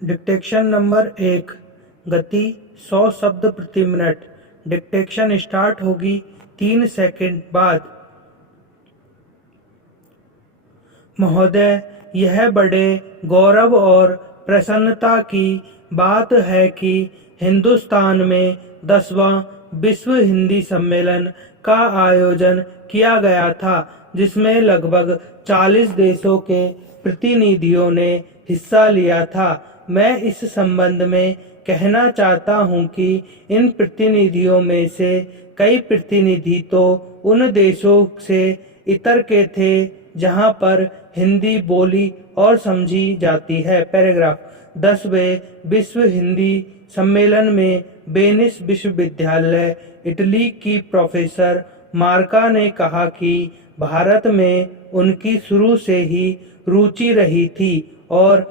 Dictation number 1। गति 100 शब्द प्रति मिनट। डिक्टेशन स्टार्ट होगी 3 सेकंड बाद। महोदय, यह बड़े गौरव और प्रसन्नता की बात है कि हिंदुस्तान में 10वां विश्व हिंदी सम्मेलन का आयोजन किया गया था, जिसमें लगभग 40 देशों के प्रतिनिधियों ने हिस्सा लिया था। मैं इस संबंध में कहना चाहता हूं कि इन प्रतिनिधियों में से कई प्रतिनिधि तो उन देशों से इतर के थे जहां पर हिंदी बोली और समझी जाती है। पैराग्राफ। 10वें विश्व हिंदी सम्मेलन में वेनिस विश्वविद्यालय इटली की प्रोफेसर मार्का ने कहा कि भारत में उनकी शुरू से ही रुचि रही थी और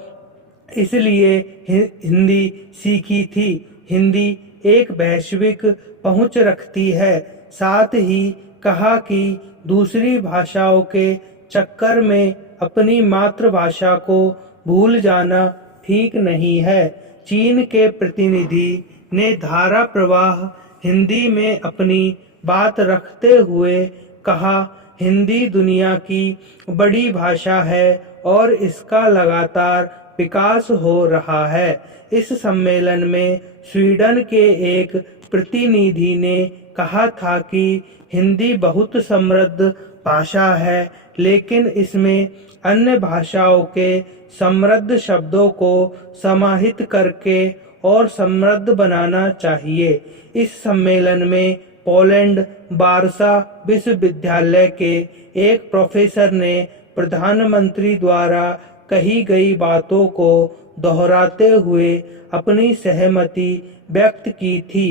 इसलिए हिंदी सीखी थी। हिंदी एक वैश्विक पहुंच रखती है। साथ ही कहा कि दूसरी भाषाओं के चक्कर में अपनी मातृभाषा को भूल जाना ठीक नहीं है। चीन के प्रतिनिधि ने धारा प्रवाह हिंदी में अपनी बात रखते हुए कहा, हिंदी दुनिया की बड़ी भाषा है और इसका लगातार विकास हो रहा है। इस सम्मेलन में स्वीडन के एक प्रतिनिधि ने कहा था कि हिंदी बहुत समृद्ध भाषा है, लेकिन इसमें अन्य भाषाओं के समृद्ध शब्दों को समाहित करके और समृद्ध बनाना चाहिए। इस सम्मेलन में पोलैंड वारसा विश्वविद्यालय के एक प्रोफेसर ने प्रधानमंत्री द्वारा कही गई बातों को दोहराते हुए अपनी सहमति व्यक्त की थी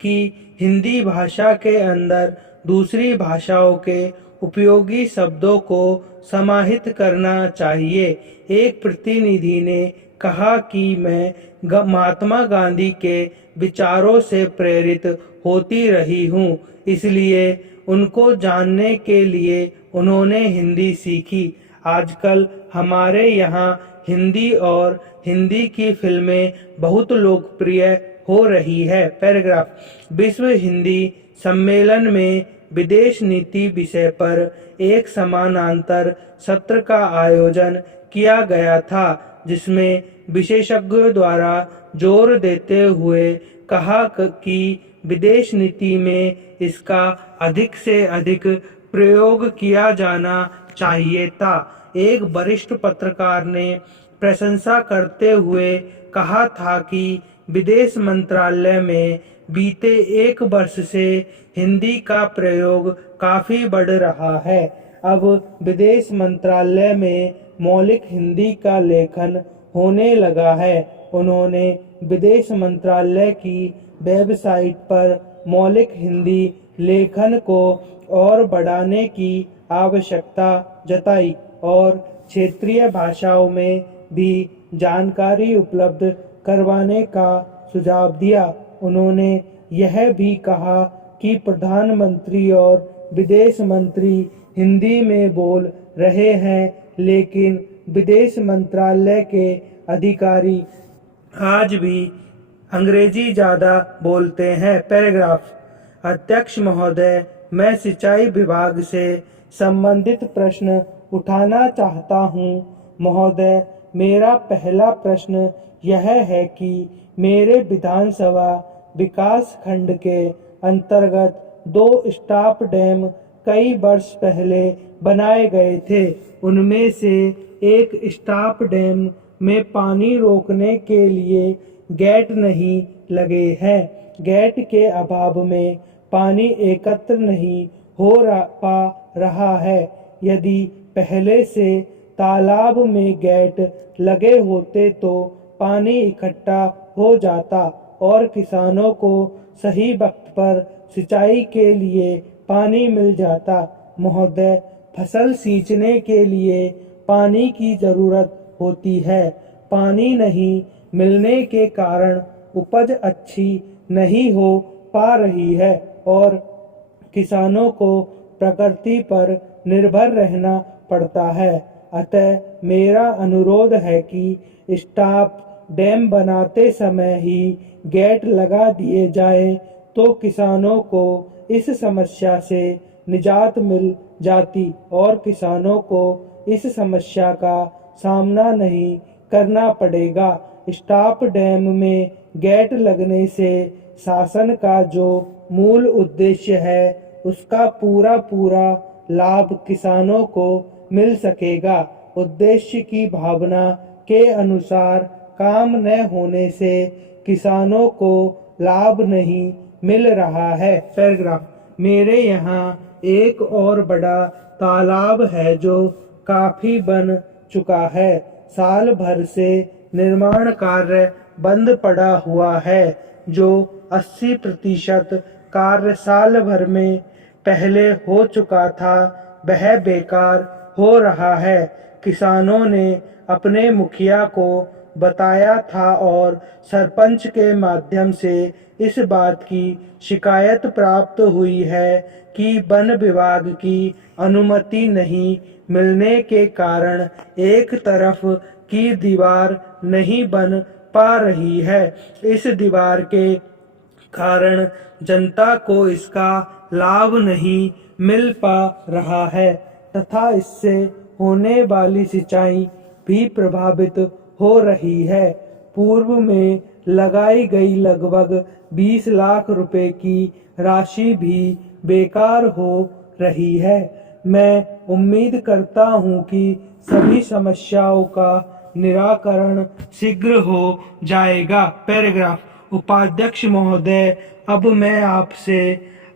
कि हिंदी भाषा के अंदर दूसरी भाषाओं के उपयोगी शब्दों को समाहित करना चाहिए। एक प्रतिनिधि ने कहा कि मैं महात्मा गांधी के विचारों से प्रेरित होती रही हूँ, इसलिए उनको जानने के लिए उन्होंने हिंदी सीखी। आजकल हमारे यहाँ हिंदी और हिंदी की फिल्में बहुत लोकप्रिय हो रही है। पैराग्राफ। विश्व हिंदी सम्मेलन में विदेश नीति विषय पर एक समानांतर सत्र का आयोजन किया गया था, जिसमें विशेषज्ञों द्वारा जोर देते हुए कहा कि विदेश नीति में इसका अधिक से अधिक प्रयोग किया जाना चाहिए था। एक वरिष्ठ पत्रकार ने प्रशंसा करते हुए कहा था कि विदेश मंत्रालय में बीते 1 वर्ष से हिंदी का प्रयोग काफी बढ़ रहा है। अब विदेश मंत्रालय में मौलिक हिंदी का लेखन होने लगा है। उन्होंने विदेश मंत्रालय की वेबसाइट पर मौलिक हिंदी लेखन को और बढ़ाने की आवश्यकता जताई और क्षेत्रीय भाषाओं में भी जानकारी उपलब्ध करवाने का सुझाव दिया। उन्होंने यह भी कहा कि प्रधानमंत्री और विदेश मंत्री हिंदी में बोल रहे हैं, लेकिन विदेश मंत्रालय के अधिकारी आज भी अंग्रेजी ज़्यादा बोलते हैं। पैराग्राफ। अध्यक्ष महोदय, मैं सिंचाई विभाग से संबंधित प्रश्न उठाना चाहता हूँ। महोदय, मेरा पहला प्रश्न यह है कि मेरे विधानसभा विकास खंड के अंतर्गत 2 स्टॉप डैम कई वर्ष पहले बनाए गए थे। उनमें से एक स्टॉप डैम में पानी रोकने के लिए गेट नहीं लगे हैं। गेट के अभाव में पानी एकत्र नहीं हो पा रहा है। यदि पहले से तालाब में गेट लगे होते तो पानी इकट्ठा हो जाता और किसानों को सही वक्त पर सिंचाई के लिए पानी मिल जाता। महोदय, फसल सींचने के लिए पानी की जरूरत होती है। पानी नहीं मिलने के कारण उपज अच्छी नहीं हो पा रही है और किसानों को प्रकृति पर निर्भर रहना पड़ता है। अतः मेरा अनुरोध है कि स्टॉप डैम बनाते समय ही गेट लगा दिए जाए तो किसानों को इस समस्या से निजात मिल जाती और किसानों को इस समस्या का सामना नहीं करना पड़ेगा। स्टॉप डैम में गेट लगने से शासन का जो मूल उद्देश्य है उसका पूरा पूरा लाभ किसानों को मिल सकेगा। उद्देश्य की भावना के अनुसार काम न होने से किसानों को लाभ नहीं मिल रहा है। पैराग्राफ। मेरे यहाँ एक और बड़ा तालाब है जो काफी बन चुका है। साल भर से निर्माण कार्य बंद पड़ा हुआ है। जो 80% कार्य साल भर में पहले हो चुका था वह बेकार हो रहा है। किसानों ने अपने मुखिया को बताया था और सरपंच के माध्यम से इस बात की शिकायत प्राप्त हुई है कि वन विभाग की अनुमति नहीं मिलने के कारण एक तरफ की दीवार नहीं बन पा रही है। इस दीवार के कारण जनता को इसका लाभ नहीं मिल पा रहा है तथा इससे होने वाली सिंचाई भी प्रभावित हो रही है। पूर्व में लगाई गई लगभग 20 लाख रुपए की राशि भी बेकार हो रही है। मैं उम्मीद करता हूं कि सभी समस्याओं का निराकरण शीघ्र हो जाएगा। पैराग्राफ। उपाध्यक्ष महोदय, अब मैं आपसे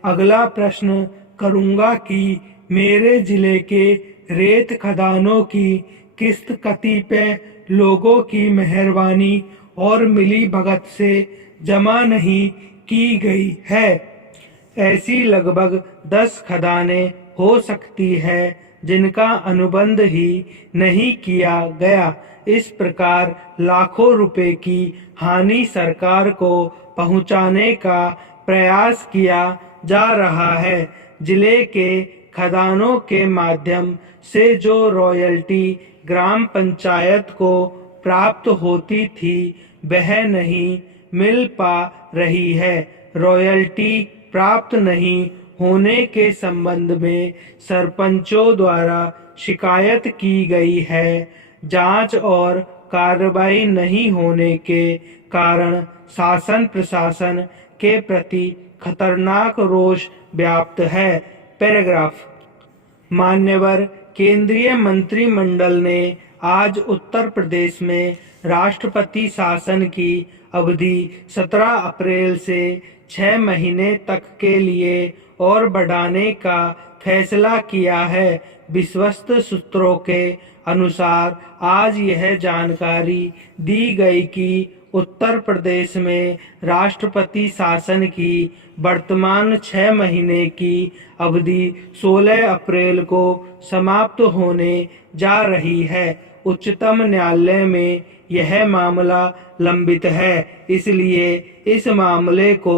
अगला प्रश्न करूंगा कि मेरे जिले के रेत खदानों की किस्त कतिपय लोगों की मेहरबानी और मिली भगत से जमा नहीं की गई है। ऐसी लगभग 10 खदानें हो सकती है जिनका अनुबंध ही नहीं किया गया। इस प्रकार लाखों रुपए की हानि सरकार को पहुंचाने का प्रयास किया जा रहा है। जिले के खदानों के माध्यम से जो रॉयल्टी ग्राम पंचायत को प्राप्त होती थी वह नहीं मिल पा रही है। रॉयल्टी प्राप्त नहीं होने के संबंध में सरपंचों द्वारा शिकायत की गई है। जांच और कार्रवाई नहीं होने के कारण शासन प्रशासन के प्रति खतरनाक रोष व्याप्त है। पैराग्राफ। मान्यवर केंद्रीय मंत्रिमंडल ने आज उत्तर प्रदेश में राष्ट्रपति शासन की अवधि 17 अप्रैल से 6 महीने तक के लिए और बढ़ाने का फैसला किया है। विश्वस्त सूत्रों के अनुसार आज यह जानकारी दी गई कि उत्तर प्रदेश में राष्ट्रपति शासन की वर्तमान 6 महीने की अवधि 16 अप्रैल को समाप्त होने जा रही है। उच्चतम न्यायालय में यह मामला लंबित है, इसलिए इस मामले को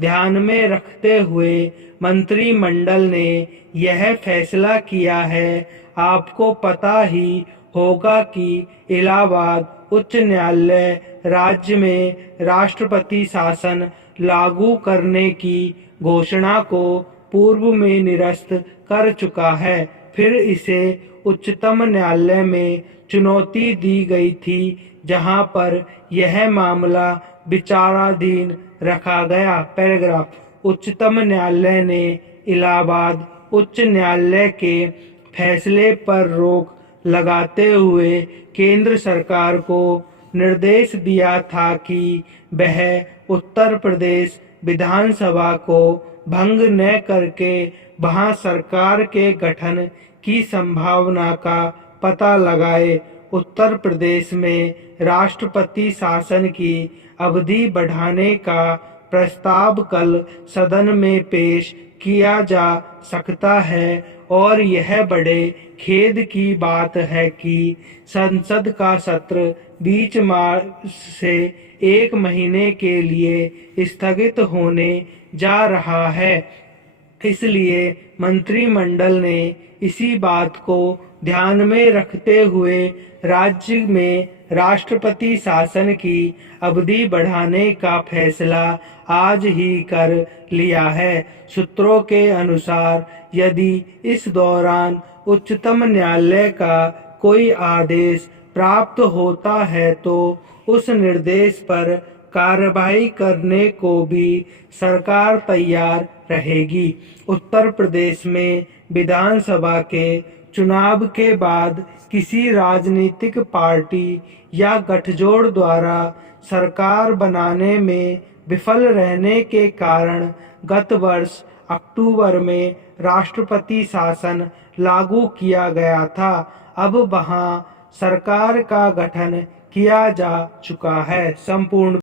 ध्यान में रखते हुए मंत्रिमंडल ने यह फैसला किया है। आपको पता ही होगा कि इलाहाबाद उच्च न्यायालय राज्य में राष्ट्रपति शासन लागू करने की घोषणा को पूर्व में निरस्त कर चुका है। फिर इसे उच्चतम न्यायालय में चुनौती दी गई थी, जहां पर यह मामला विचाराधीन रखा गया। पैराग्राफ। उच्चतम न्यायालय ने इलाहाबाद उच्च न्यायालय के फैसले पर रोक लगाते हुए केंद्र सरकार को निर्देश दिया था कि वह उत्तर प्रदेश विधानसभा को भंग न करके वहां सरकार के गठन की संभावना का पता लगाए। उत्तर प्रदेश में राष्ट्रपति शासन की अवधि बढ़ाने का प्रस्ताव कल सदन में पेश किया जा सकता है और यह बड़े खेद की बात है कि संसद का सत्र 20 मार्च से 1 महीने के लिए स्थगित होने जा रहा है। इसलिए मंत्रिमंडल ने इसी बात को ध्यान में रखते हुए राज्य में राष्ट्रपति शासन की अवधि बढ़ाने का फैसला आज ही कर लिया है। सूत्रों के अनुसार यदि इस दौरान उच्चतम न्यायालय का कोई आदेश प्राप्त होता है तो उस निर्देश पर कार्रवाई करने को भी सरकार तैयार रहेगी। उत्तर प्रदेश में विधानसभा के चुनाव के बाद किसी राजनीतिक पार्टी या गठजोड़ द्वारा सरकार बनाने में विफल रहने के कारण गत वर्ष अक्टूबर में राष्ट्रपति शासन लागू किया गया था। अब वहां सरकार का गठन किया जा चुका है। संपूर्ण